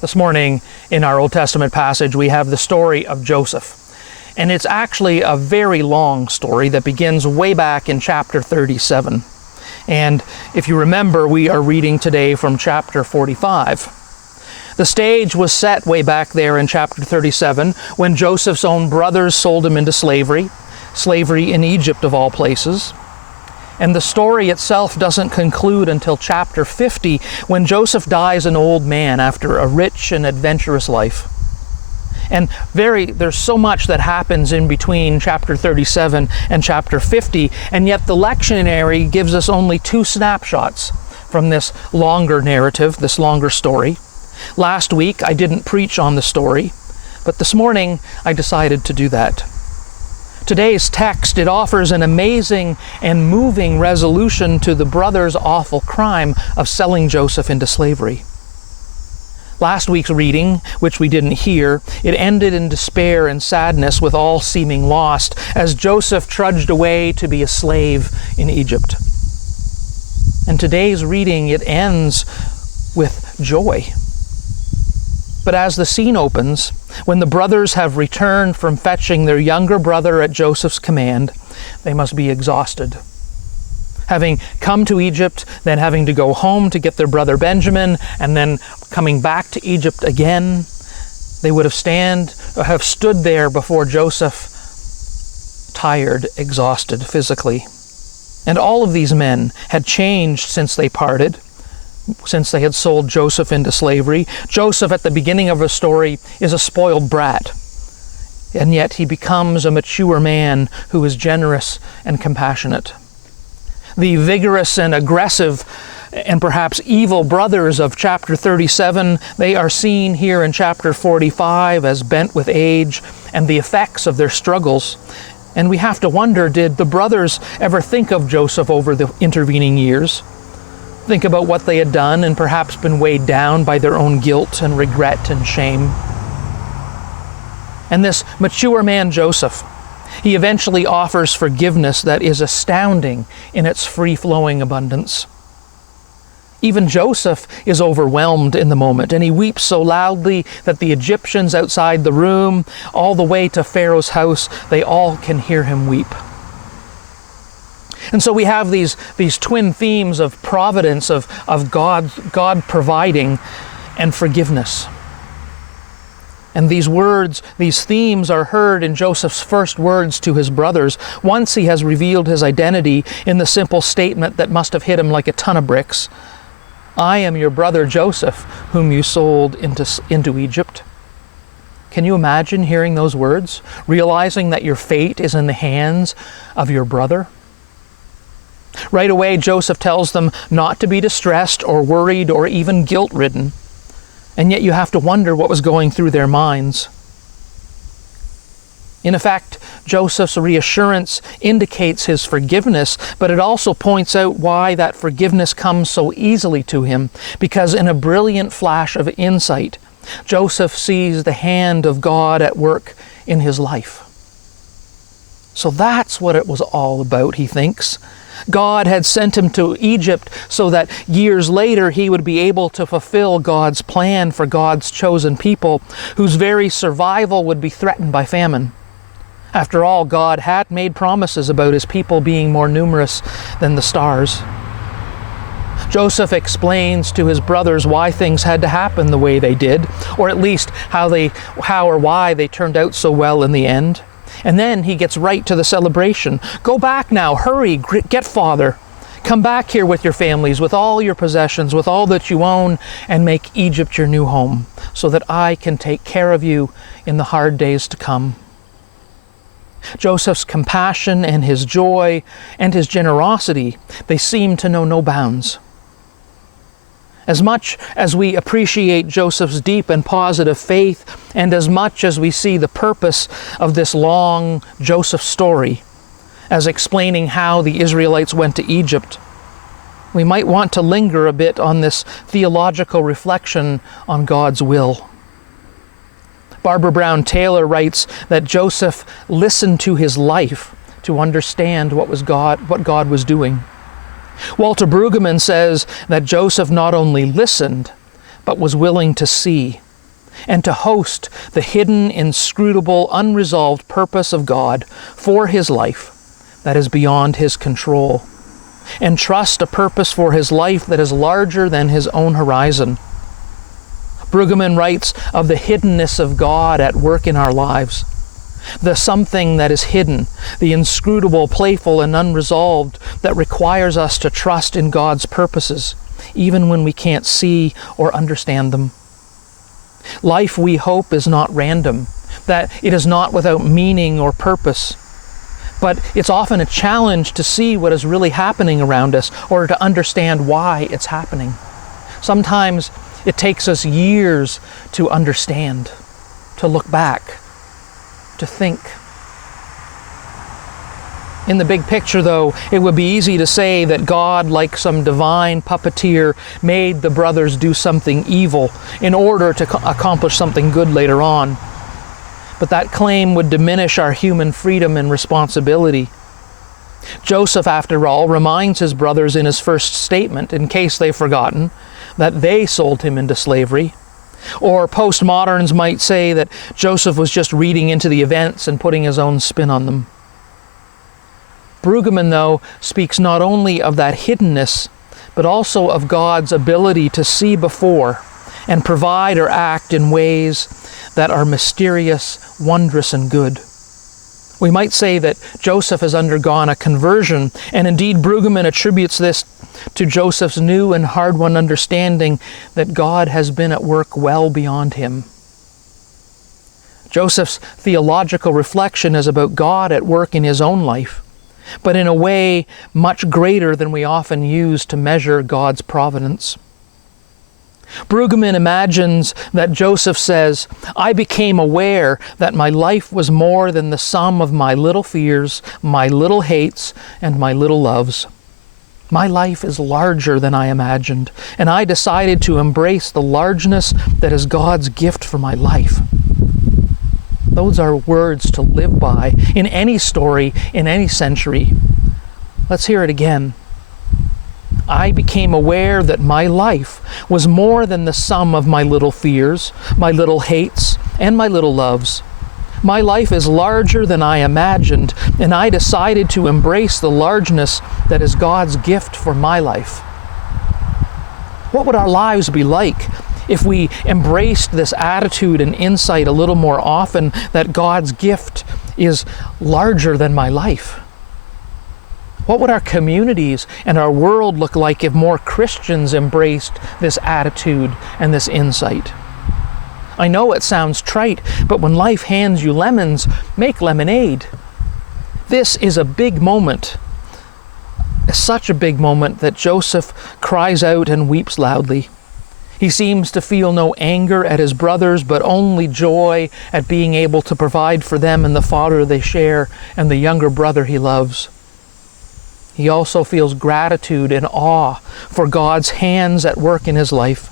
This morning in our Old Testament passage, we have the story of Joseph. And it's actually a very long story that begins way back in chapter 37. And if you remember, we are reading today from chapter 45. The stage was set way back there in chapter 37 when Joseph's own brothers sold him into slavery in Egypt of all places. And the story itself doesn't conclude until chapter 50 when Joseph dies an old man after a rich and adventurous life. And there's so much that happens in between chapter 37 and chapter 50, and yet the lectionary gives us only 2 snapshots from this longer narrative, this longer story. Last week I didn't preach on the story, but this morning I decided to do that. Today's text, it offers an amazing and moving resolution to the brothers' awful crime of selling Joseph into slavery. Last week's reading, which we didn't hear, it ended in despair and sadness with all seeming lost as Joseph trudged away to be a slave in Egypt. And today's reading, it ends with joy. But as the scene opens, when the brothers have returned from fetching their younger brother at Joseph's command, they must be exhausted. Having come to Egypt, then having to go home to get their brother Benjamin, and then coming back to Egypt again, they would have stood there before Joseph, tired, exhausted physically. And all of these men had changed since they parted, since they had sold Joseph into slavery. Joseph, at the beginning of the story, is a spoiled brat, and yet he becomes a mature man who is generous and compassionate. The vigorous and aggressive and perhaps evil brothers of chapter 37, they are seen here in chapter 45 as bent with age and the effects of their struggles. And we have to wonder, did the brothers ever think of Joseph over the intervening years? Think about what they had done and perhaps been weighed down by their own guilt and regret and shame. And this mature man, Joseph, he eventually offers forgiveness that is astounding in its free-flowing abundance. Even Joseph is overwhelmed in the moment, and he weeps so loudly that the Egyptians outside the room, all the way to Pharaoh's house, they all can hear him weep. And so we have these twin themes of providence, of God providing, and forgiveness. And these themes are heard in Joseph's first words to his brothers, once he has revealed his identity in the simple statement that must have hit him like a ton of bricks. I am your brother Joseph, whom you sold into Egypt. Can you imagine hearing those words, realizing that your fate is in the hands of your brother? Right away, Joseph tells them not to be distressed or worried or even guilt-ridden. And yet you have to wonder what was going through their minds. In effect, Joseph's reassurance indicates his forgiveness, but it also points out why that forgiveness comes so easily to him, because in a brilliant flash of insight, Joseph sees the hand of God at work in his life. So that's what it was all about, he thinks. God had sent him to Egypt so that years later he would be able to fulfill God's plan for God's chosen people, whose very survival would be threatened by famine. After all, God had made promises about his people being more numerous than the stars. Joseph explains to his brothers why things had to happen the way they did, or at least how or why they turned out so well in the end. And then he gets right to the celebration. Go back now, hurry, get father. Come back here with your families, with all your possessions, with all that you own, and make Egypt your new home, so that I can take care of you in the hard days to come. Joseph's compassion and his joy and his generosity, they seem to know no bounds. As much as we appreciate Joseph's deep and positive faith, and as much as we see the purpose of this long Joseph story as explaining how the Israelites went to Egypt, we might want to linger a bit on this theological reflection on God's will. Barbara Brown Taylor writes that Joseph listened to his life to understand what God was doing. Walter Brueggemann says that Joseph not only listened, but was willing to see and to host the hidden, inscrutable, unresolved purpose of God for his life that is beyond his control, and trust a purpose for his life that is larger than his own horizon. Brueggemann writes of the hiddenness of God at work in our lives, the something that is hidden, the inscrutable, playful, and unresolved that requires us to trust in God's purposes, even when we can't see or understand them. Life, we hope, is not random, that it is not without meaning or purpose, but it's often a challenge to see what is really happening around us or to understand why it's happening. Sometimes it takes us years to understand, to look back, to think. In the big picture, though, it would be easy to say that God, like some divine puppeteer, made the brothers do something evil in order to accomplish something good later on. But that claim would diminish our human freedom and responsibility. Joseph, after all, reminds his brothers in his first statement, in case they've forgotten, that they sold him into slavery. Or postmoderns might say that Joseph was just reading into the events and putting his own spin on them. Brueggemann, though, speaks not only of that hiddenness, but also of God's ability to see before and provide or act in ways that are mysterious, wondrous, and good. We might say that Joseph has undergone a conversion, and indeed Brueggemann attributes this to Joseph's new and hard-won understanding that God has been at work well beyond him. Joseph's theological reflection is about God at work in his own life, but in a way much greater than we often use to measure God's providence. Brueggemann imagines that Joseph says, "I became aware that my life was more than the sum of my little fears, my little hates, and my little loves. My life is larger than I imagined, and I decided to embrace the largeness that is God's gift for my life." Those are words to live by in any story, in any century. Let's hear it again. I became aware that my life was more than the sum of my little fears, my little hates, and my little loves. My life is larger than I imagined, and I decided to embrace the largeness that is God's gift for my life. What would our lives be like if we embraced this attitude and insight a little more often that God's gift is larger than my life? What would our communities and our world look like if more Christians embraced this attitude and this insight? I know it sounds trite, but when life hands you lemons, make lemonade. This is a big moment, such a big moment that Joseph cries out and weeps loudly. He seems to feel no anger at his brothers, but only joy at being able to provide for them and the father they share and the younger brother he loves. He also feels gratitude and awe for God's hands at work in his life.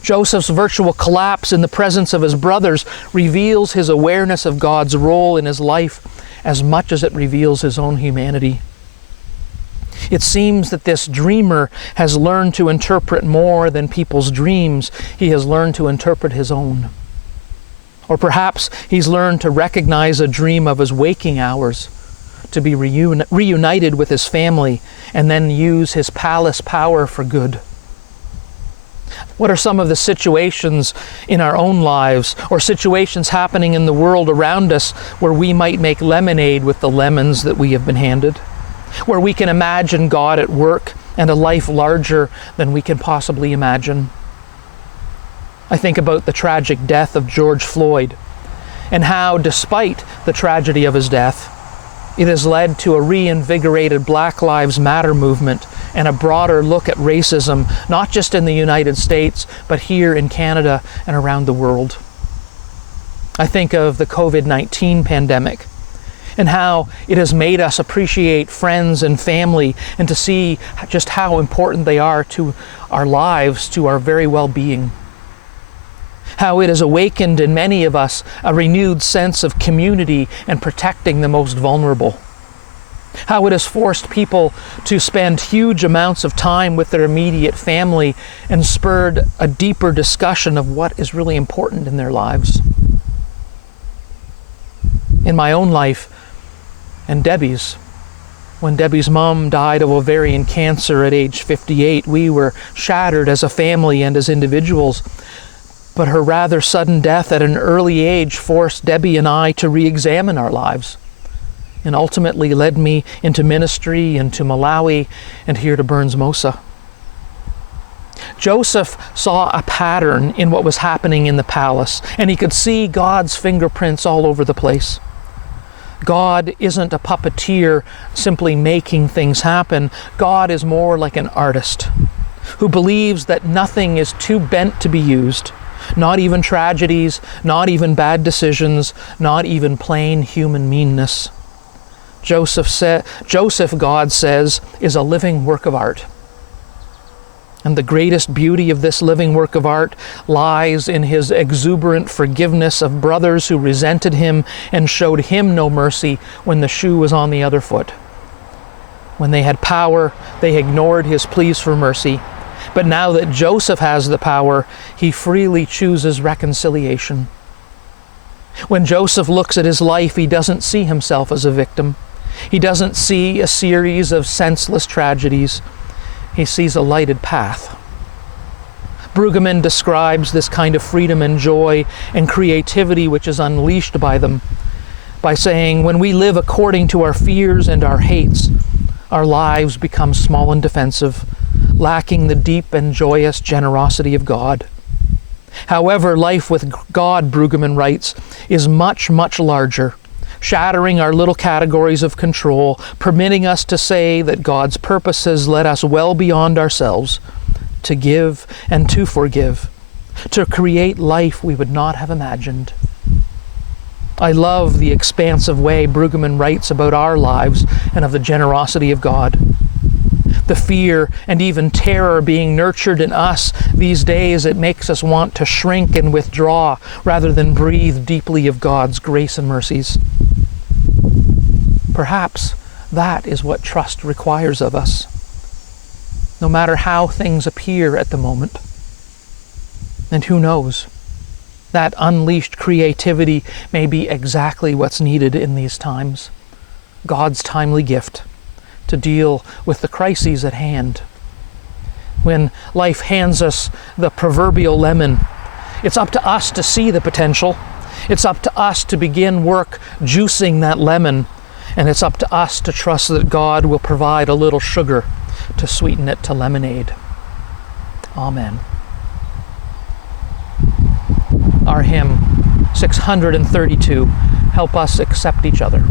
Joseph's virtual collapse in the presence of his brothers reveals his awareness of God's role in his life as much as it reveals his own humanity. It seems that this dreamer has learned to interpret more than people's dreams. He has learned to interpret his own. Or perhaps he's learned to recognize a dream of his waking hours, to be reunited with his family, and then use his palace power for good. What are some of the situations in our own lives or situations happening in the world around us where we might make lemonade with the lemons that we have been handed? Where we can imagine God at work and a life larger than we can possibly imagine? I think about the tragic death of George Floyd and how, despite the tragedy of his death, it has led to a reinvigorated Black Lives Matter movement and a broader look at racism, not just in the United States, but here in Canada and around the world. I think of the COVID-19 pandemic and how it has made us appreciate friends and family and to see just how important they are to our lives, to our very well-being. How it has awakened in many of us a renewed sense of community and protecting the most vulnerable. how it has forced people to spend huge amounts of time with their immediate family and spurred a deeper discussion of what is really important in their lives. In my own life and Debbie's, when Debbie's mom died of ovarian cancer at age 58, we were shattered as a family and as individuals. But her rather sudden death at an early age forced Debbie and I to re-examine our lives, and ultimately led me into ministry and to Malawi and here to Burns Mosa. Joseph saw a pattern in what was happening in the palace, and he could see God's fingerprints all over the place. God isn't a puppeteer simply making things happen. God is more like an artist who believes that nothing is too bent to be used, not even tragedies, not even bad decisions, not even plain human meanness. Joseph, God says, is a living work of art. And the greatest beauty of this living work of art lies in his exuberant forgiveness of brothers who resented him and showed him no mercy when the shoe was on the other foot. When they had power, they ignored his pleas for mercy. But now that Joseph has the power, he freely chooses reconciliation. When Joseph looks at his life, he doesn't see himself as a victim. He doesn't see a series of senseless tragedies. He sees a lighted path. Brueggemann describes this kind of freedom and joy and creativity which is unleashed by them by saying, when we live according to our fears and our hates, our lives become small and defensive, lacking the deep and joyous generosity of God. However, life with God, Brueggemann writes, is much, much larger, shattering our little categories of control, permitting us to say that God's purposes led us well beyond ourselves, to give and to forgive, to create life we would not have imagined. I love the expansive way Brueggemann writes about our lives and of the generosity of God. The fear and even terror being nurtured in us these days, it makes us want to shrink and withdraw rather than breathe deeply of God's grace and mercies. Perhaps that is what trust requires of us, no matter how things appear at the moment. And who knows, that unleashed creativity may be exactly what's needed in these times, God's timely gift to deal with the crises at hand. When life hands us the proverbial lemon, it's up to us to see the potential. It's up to us to begin work juicing that lemon, and it's up to us to trust that God will provide a little sugar to sweeten it to lemonade. Amen. Our hymn 632, Help Us Accept Each Other.